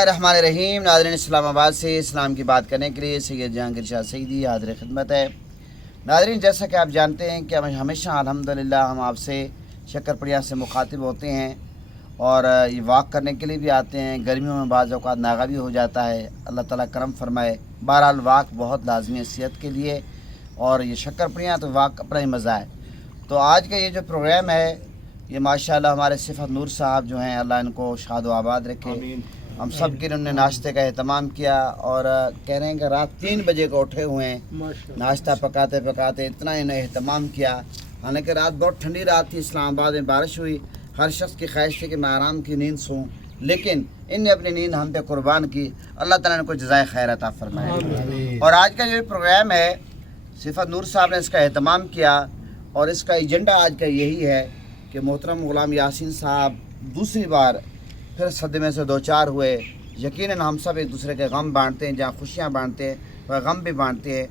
रहमान नाज़रीन, इस्लामाबाद से इस्लाम की बात करने के लिए सैयद जहांगीर शाह सईदी हाज़िर खिदमत है। नाज़रीन, जैसा कि आप जानते हैं कि हमेशा अल्हम्दुलिल्लाह हम आपसे शक्करपड़िया से मुखातिब होते हैं और ये वॉक करने के लिए भी आते हैं। गर्मियों में बाज़ औक़ात नागा भी हो जाता है, अल्लाह ताला करम फरमाए। बहरहाल वॉक बहुत लाजमी है सेहत के लिए, और ये शक्करपड़िया तो वॉक अपना ही मज़ा है। तो आज का ये जो प्रोग्राम है, ये माशाअल्लाह हमारे सिफत नूर साहब जो हैं, अल्लाह इनको शाद व आबाद रखे। हम सब के उन्होंने नाश्ते का एहतमाम किया और कह रहे हैं कि रात 3 बजे को उठे हुए हैं, नाश्ता पकाते पकाते इतना इन्हें एहतमाम किया। हालांकि रात बहुत ठंडी रात थी, इस्लामाबाद में बारिश हुई, हर शख्स की ख्वाहिश थी कि मैं आराम की नींद सोऊं, लेकिन इनने अपनी नींद हम पे कुर्बान की। अल्लाह ताला इनको जज़ाए खैर अता फरमाए। और आज का जो प्रोग्राम है, सिफत नूर साहब ने इसका एहतमाम किया और इसका एजेंडा आज का यही है कि मोहतरम ग़ुलाम यासीन साहब दूसरी बार फिर सदमे से दो चार हुए। यकीनन हम सब एक दूसरे के गम बांटते हैं, जहाँ खुशियाँ बांटते हैं वह गम भी बांटते हैं।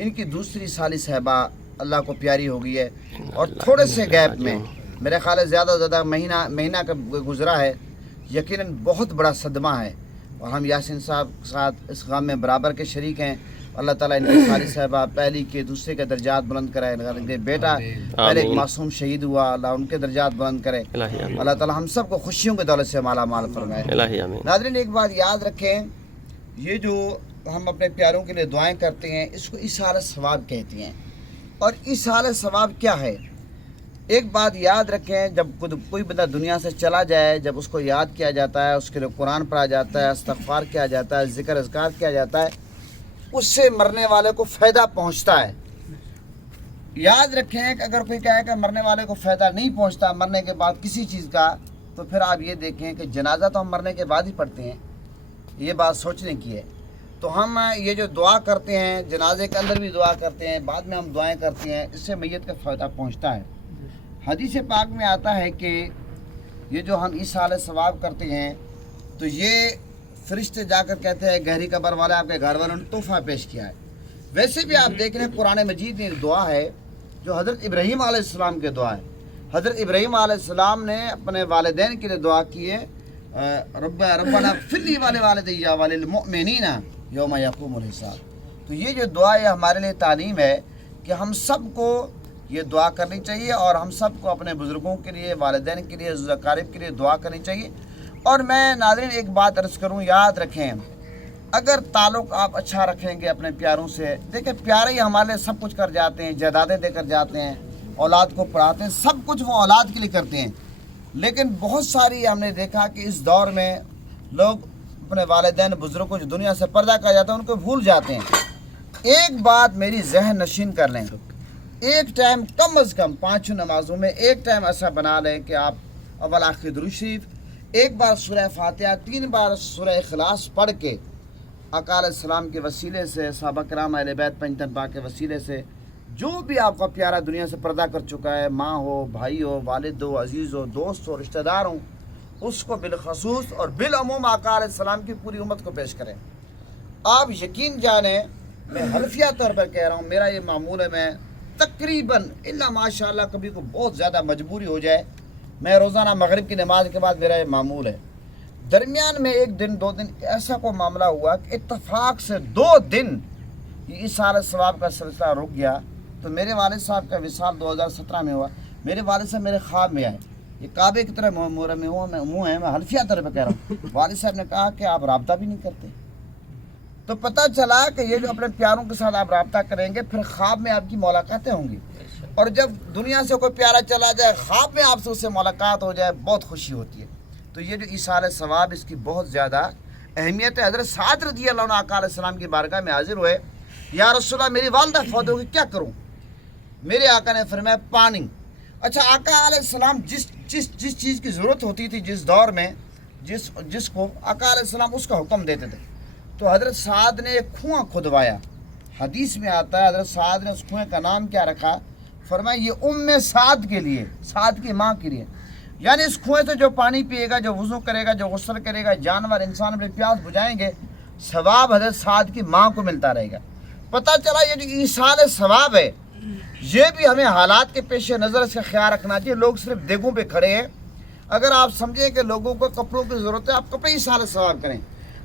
इनकी दूसरी साली साहबा अल्लाह को प्यारी हो गई है और थोड़े से गैप में, मेरे ख्याल है ज़्यादा से ज़्यादा महीना का गुज़रा है। यकीनन बहुत बड़ा सदमा है और हम यासीन साहब के साथ इस गम में बराबर के शरीक हैं। अल्लाह ताला इनकी साली साहबा पहली के दूसरे के दर्जात बुलंद कराए। इनके बेटा पहले एक मासूम शहीद हुआ, अल्लाह उनके दर्जात बुलंद करे। अल्लाह ताला हम सब को खुशियों के दौलत से माला माल फरमाए। नाज़रीन, एक बात याद रखें, ये जो हम अपने प्यारों के लिए दुआएं करते हैं, इसको इसाल सवाब कहते हैं। और इसाल सवाब क्या है? एक बात याद रखें, जब कोई बंदा दुनिया से चला जाए, जब उसको याद किया जाता है, उसके लिए कुरान पढ़ा जाता है, इस्तग़फ़ार किया जाता है, ज़िक्र अज़कार किया जाता है, उससे मरने वाले को फ़ायदा पहुंचता है। याद रखें कि अगर कोई कहे कि मरने वाले को फ़ायदा नहीं पहुंचता मरने के बाद किसी चीज़ का, तो फिर आप ये देखें कि जनाजा तो हम मरने के बाद ही पढ़ते हैं। ये बात सोचने की है। तो हम ये जो दुआ करते हैं, जनाजे के अंदर भी दुआ करते हैं, बाद में हम दुआएं करते हैं, इससे मैयत का फ़ायदा पहुँचता है। हदीस पाक में आता है कि ये जो हम इसाल सवाब करते हैं, तो ये फरिश्ते जाकर कहते हैं गहरी कब्र वाले आपके घर वालों ने तोहफा पेश किया है। वैसे भी आप देख रहे हैं कुरान मजीद में एक दुआ है जो हज़रत इब्राहीम अलैहिस्सलाम की दुआ है। हज़रत इब्राहीम अलैहिस्सलाम ने अपने वालिदैन के लिए दुआ की है, रब्बना फिरली वाले वालिदैया वालिल मुमिनीना यौम यक़ूमुल हिसाब। तो ये जो दुआ है हमारे लिए तालीम है कि हम सब को ये दुआ करनी चाहिए और हम सब को अपने बुज़ुर्गों के लिए, वालिदैन के लिए, ज़ुज़ाक़ारिब के लिए दुआ करनी चाहिए। और मैं नाज़रीन एक बात अर्ज़ करूँ, याद रखें, अगर ताल्लुक़ आप अच्छा रखेंगे अपने प्यारों से, देखें प्यारे ही हमारे लिए सब कुछ कर जाते हैं, जायदादें देकर जाते हैं, औलाद को पढ़ाते हैं, सब कुछ वो औलाद के लिए करते हैं। लेकिन बहुत सारी हमने देखा कि इस दौर में लोग अपने वालिदैन बुज़ुर्गों को जो दुनिया से पर्दा किया जाता है उनको भूल जाते हैं। एक बात मेरी ज़हन नशीन कर लें, एक टाइम कम अज़ कम 5 नमाज़ों में एक टाइम ऐसा बना लें कि आप अव्वल आखिर दुरूद शरीफ, एक बार सूरह फातिहा, 3 बार सूरह इखलास पढ़ के आका अलैहिस्सलाम के वसीले से, सहाबा किराम अहले बैत पंजतन पाक के वसीले से, जो भी आपका प्यारा दुनिया से पर्दा कर चुका है, माँ हो, भाई हो, वालिद हो, अजीज़ हो, दोस्त हो, रिश्तेदार हो, उसको बिलखसूस और बिलअमूम आका अलैहिस्सलाम की पूरी उम्मत को पेश करें। आप यकीन जाने, मैं हल्फिया तौर पर कह रहा हूँ, मेरा ये मामूल है, मैं तकरीबन इल्ला माशाअल्लाह कभी को बहुत ज़्यादा मजबूरी हो जाए, मैं रोज़ाना मगरिब की नमाज के बाद मेरा ये मामूल है। दरमियान में 1 दिन 2 दिन ऐसा कोई मामला हुआ कि इत्तफाक से 2 दिन ये इसाल सवाब का सिलसिला रुक गया। तो मेरे वालिद साहब का विसाल 2017 में हुआ। मेरे वालिद साहब मेरे ख्वाब में आए, ये काबे की तरह मुँह है, मैं हल्फिया तरह पर कह रहा हूँ। वालिद साहब ने कहा कि आप राब्ता भी नहीं करते। तो पता चला कि ये जो अपने प्यारों के साथ आप राब्ता करेंगे, फिर ख्वाब में आपकी मुलाकातें होंगी, और जब दुनिया से कोई प्यारा चला जाए, ख्वाब में आपसे उससे मुलाकात हो जाए, बहुत खुशी होती है। तो ये जो इसाल सवाब, इसकी बहुत ज़्यादा अहमियत है। हज़रत साद रज़ियल्लाहु अन्हु आका अलैहिस्सलाम की बारगाह में हाजिर हुए, या रसूलल्लाह मेरी वालिदा फौत हो गई, क्या करूँ? मेरे आका ने फरमाया पानी। अच्छा, आका अलैहिस्सलाम जिस चीज़ की ज़रूरत होती थी, जिस दौर में जिसको आका अलैहिस्सलाम उसका हुक्म देते थे, तो हज़रत साद ने एक कुआं खुदवाया। हदीस में आता है हज़रत साद ने उस कुएँ का नाम क्या रखा? फरमाया ये उम्मे साद के लिए, साद की माँ के लिए। यानी इस कुएँ से जो पानी पिएगा, जो वज़ू करेगा, जो गुस्ल करेगा, जानवर इंसान अपनी प्यास बुझाएंगे, सवाब हज़रत साद की माँ को मिलता रहेगा। पता चला ये जो इसाल सवाब है, ये भी हमें हालात के पेश नज़र इसका ख्याल रखना चाहिए। लोग सिर्फ देगों पे खड़े हैं। अगर आप समझें कि लोगों को कपड़ों की ज़रूरत है, आप कपड़े इसाल सवाब करें।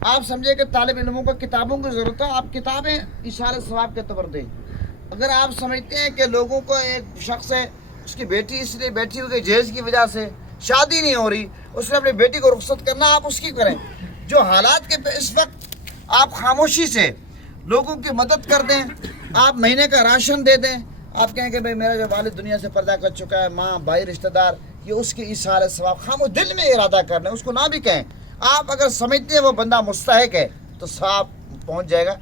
آپ سمجھے کہ طالب علموں کو کتابوں کی ضرورت ہے، آپ کتابیں اشارہ ثواب کے طور دیں۔ اگر آپ سمجھتے ہیں کہ لوگوں کو ایک شخص ہے، اس کی بیٹی اس لیے بیٹھی ہوئی جہیز کی وجہ سے شادی نہیں ہو رہی، اس نے اپنی بیٹی کو رخصت کرنا، آپ اس کی کریں۔ جو حالات کے اس وقت آپ خاموشی سے لوگوں کی مدد کر دیں، آپ مہینے کا راشن دے دیں، آپ کہیں کہ بھئی میرا جو والد دنیا سے پردہ کر چکا ہے، ماں بھائی رشتہ دار، یہ اس کی ایثار ثواب، خاموش دل میں ارادہ کر لیں، اس کو نہ بھی کہیں۔ آپ اگر سمجھتے ہیں وہ بندہ مستحق ہے تو ثواب پہنچ جائے گا۔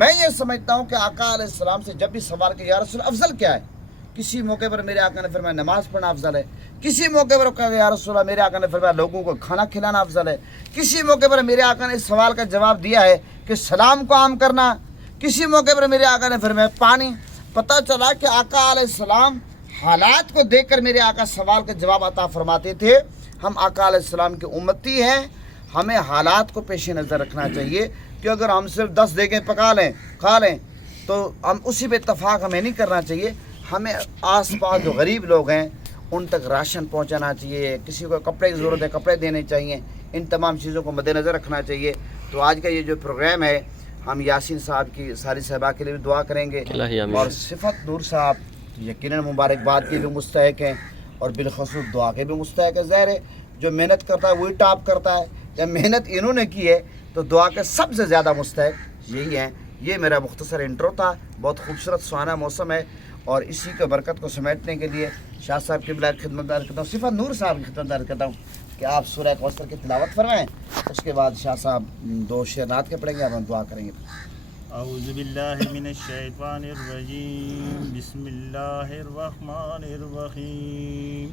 میں یہ سمجھتا ہوں کہ آقا علیہ السلام سے جب بھی سوال کہ یا رسول افضل کیا ہے، کسی موقع پر میرے آقا نے فرمایا نماز پڑھنا افضل ہے، کسی موقع پر کہا یا رسول اللہ میرے آقا نے فرمایا لوگوں کو کھانا کھلانا افضل ہے، کسی موقع پر میرے آقا نے اس سوال کا جواب دیا ہے کہ سلام کو عام کرنا، کسی موقع پر میرے آقا نے فرمایا پانی۔ پتہ چلا کہ آقا علیہ السلام حالات کو دیکھ کر میرے آقا سوال کا جواب عطا فرماتے تھے۔ ہم آقا علیہ السلام کی امتی ہیں، ہمیں حالات کو پیش نظر رکھنا چاہیے کہ اگر ہم صرف 10 دیگیں پکا لیں کھا لیں تو ہم اسی پہ اتفاق ہمیں نہیں کرنا چاہیے، ہمیں آس پاس جو غریب لوگ ہیں ان تک راشن پہنچانا چاہیے، کسی کو کپڑے کی ضرورت ہے کپڑے دینے چاہیے، ان تمام چیزوں کو مد نظر رکھنا چاہیے۔ تو آج کا یہ جو پروگرام ہے ہم یاسین صاحب کی ساری صحبہ کے لیے بھی دعا کریں گے، اور صفت نور صاحب یقیناً مبارکباد کے بھی مستحق ہیں اور بالخصوص دعا کے بھی مستحق ہے۔ ظاہر ہے جو محنت کرتا ہے وہی ٹاپ کرتا ہے، جب محنت انہوں نے کی ہے تو دعا کے سب سے زیادہ مستحق یہی ہیں۔ یہ میرا مختصر انٹرو تھا، بہت خوبصورت سہانا موسم ہے، اور اسی کے برکت کو سمیٹنے کے لیے شاہ صاحب کی بلا خدمت دار کرتا ہوں، صفت نور صاحب کی خدمت دار کرتا ہوں کہ آپ سورہ کوثر کی تلاوت فرمائیں، اس کے بعد شاہ صاحب 2 شعر نعت کے پڑھیں گے، اب ہم دعا کریں گے۔ اعوذ باللہ من الشیطان الرجیم، بسم اللہ الرحمن الرحیم،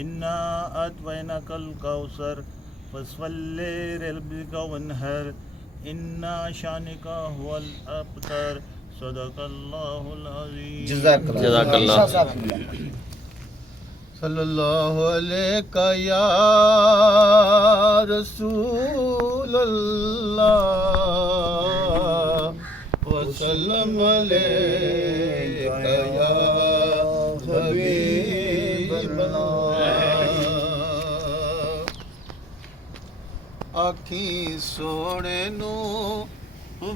انا اعطیناک الکوثر فصل لربک وانحر، انا شانک هو الابتر، صدق اللہ العظیم۔ جزاک اللہ۔ شاہ صاحب کی بلا۔ صلی اللہ علیہ یا رسول اللہ وسلم علیہ یا حبیب اللہ۔ آکھی سونے نو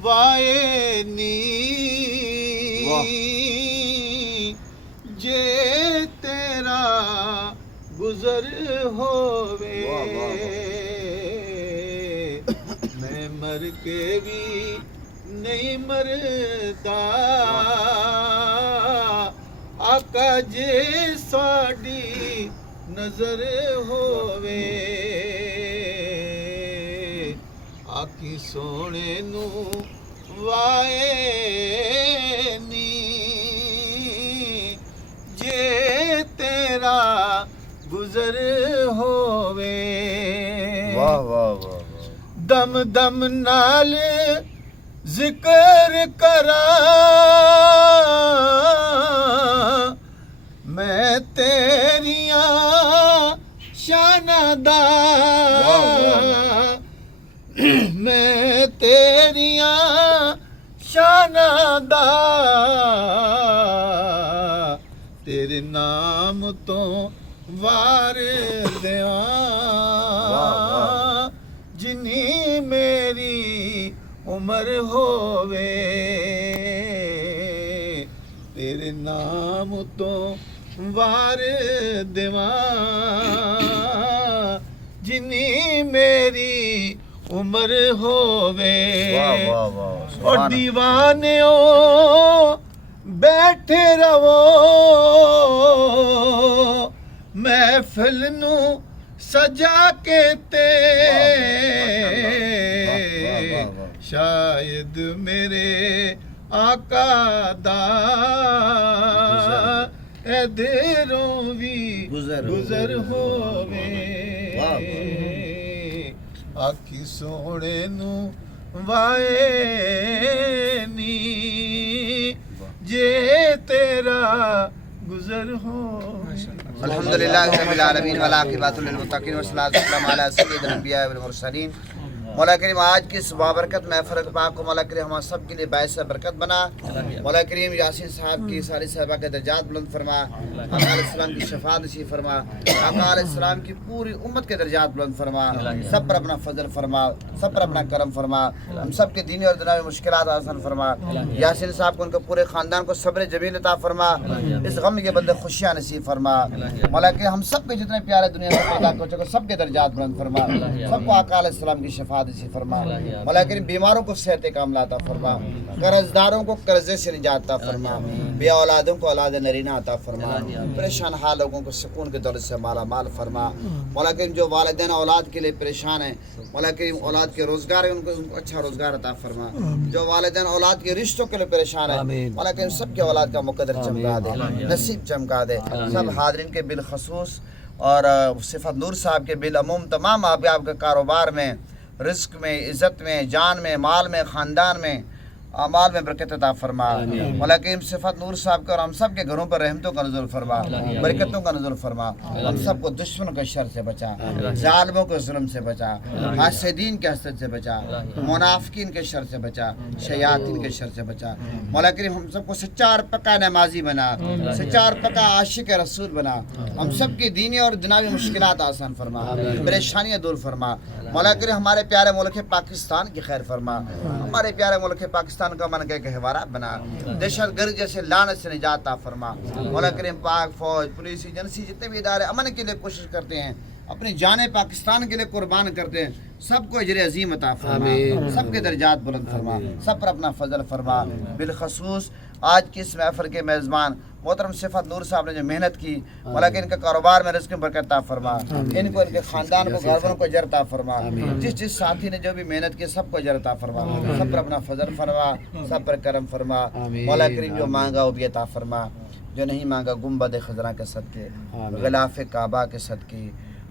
وائے نی جے تیرا گزر ہووے، میں مر کے بھی نہیں مردا، آقا جے ساڈی نظر ہووے، آکھی سونے نو وائے نی جے تیرا گزر ہووے، واہ واہ واہ، دم دم نال ذکر کرا میں تیریاں شاناں دا، میں تیریاں شاناں دا، تیرے نام تو وار دیاں، جنی میری عمر ہووے، تیرے نام تو وار دیواں، جنی میری عمر ہووے، اور دیوانیوں بیٹھے رہو محفل نو سجا کے تے، شاید میرے آقا دا ادھروں بھی گزر ہووے، آکھی سونے نو وائے نی جے تیرا گزر ہو۔ الحمدللہ رب العالمین والعاقبۃ للمتقین والصلاۃ والسلام علی سید الانبیاء والمرسلین مولا کریم آج کی اس بابرکت محفل پاک کو مولا کریم ہم سب کے لیے باعث برکت بنا. مولا کریم یاسین صاحب کی ساری صحابہ کے درجات بلند فرما. آقا علیہ السلام کی شفاعت نصیب فرما. آقا علیہ السلام کی پوری امت کے درجات بلند فرما. سب پر اپنا فضل فرما, سب پر اپنا کرم فرما. ہم سب کے دینی اور دنیاوی مشکلات آسان فرما. یاسین صاحب کو ان کے پورے خاندان کو صبر جمیل عطا فرما. اس غم کے بدلے خوشیاں نصیب فرما. مولا کہ ہم سب کے جتنے پیارے دنیا میں پیدا کر چکے سب کے درجات بلند فرما. سب کو آقا علیہ السلام کی شفاعت نصیب فرما. مولا کریم بیماروں کو صحت کاملہ عطا فرما. قرض داروں کو قرضے سے نجات عطا فرما. بے اولادوں کو اولاد نرینہ عطا فرما. پریشان حال لوگوں کو سکون کے دولت سے مالا مال فرما. مولا کریم جو والدین اولاد کے لیے پریشان ہیں مولا کریم اولاد کے روزگار ہے ان کو اچھا روزگار عطا فرما. جو والدین اولاد کے رشتوں کے لیے پریشان ہیں مولا کریم سب کے اولاد کا مقدر چمکا دے, نصیب چمکا دے. سب حاضرین کے بالخصوص اور صفت نور صاحب کے بالعموم تمام آپ کے کاروبار میں, رزق میں, عزت میں, جان میں, مال میں, خاندان میں, اعمال میں برکت عطا فرما. مولا کریم صفت نور صاحب کے اور ہم سب کے گھروں پر رحمتوں کا نزول فرما, برکتوں کا نزول فرما. ہم سب کو دشمنوں کے شر سے بچا, ظالموں کے ظلم سے بچا, حاسدین کے حسد سے بچا, منافقین کے شر سے بچا, شیاطین کے شر سے بچا. مولا کریم ہم سب کو سچا اور پکا نمازی بنا, سچا اور پکا عاشق رسول بنا. ہم سب کی دینی اور دنیاوی مشکلات آسان فرما, پریشانیاں دور فرما. مولا کریم ہمارے پیارے ملک پاکستان کی خیر فرما. ہمارے پیارے ملک پاکستان کا من کے گہوارہ بنا. دہشت گرد جیسے لعنت سے نجات عطا فرما. مولا کریم پاک فوج, پولیس ایجنسی جتنے بھی ادارے امن کے لیے کوشش کرتے ہیں, اپنی جانیں پاکستان کے لیے قربان کرتے ہیں, سب کو اجر عظیم عطا فرما. سب کے درجات بلند فرما, سب پر اپنا فضل فرما. بالخصوص آج کی اس محفل کے میزبان محترم صفت نور صاحب نے جو محنت کی مولا کہ ان کے کاروبار میں رزق میں برکت عطا فرما. ان کو, ان کے خاندان کو, گھر والوں کو اجر عطا فرما. جس ساتھی نے جو بھی محنت کی سب کو اجر عطا فرما. سب پر اپنا فضل فرما, سب پر کرم فرما. مولا کریم جو مانگا وہ بھی عطا فرما, جو نہیں مانگا گنبد خضرا کے صدقے, غلاف کعبہ کے صدقے,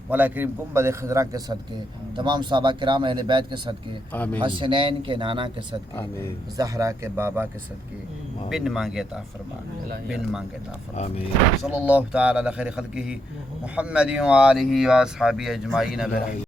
مولا کریم گنبد خضرا کے صدقے, تمام صحابہ کرام اہل بیت کے صدقے, حسنین کے نانا کے صدقے, زہرا کے بابا کے صدقے, بن مانگے عطا فرما, بن مانگے عطا فرما. صلی اللہ تعالی علی خیر خلقہ محمد و آلہ و اصحابہ اجمعین.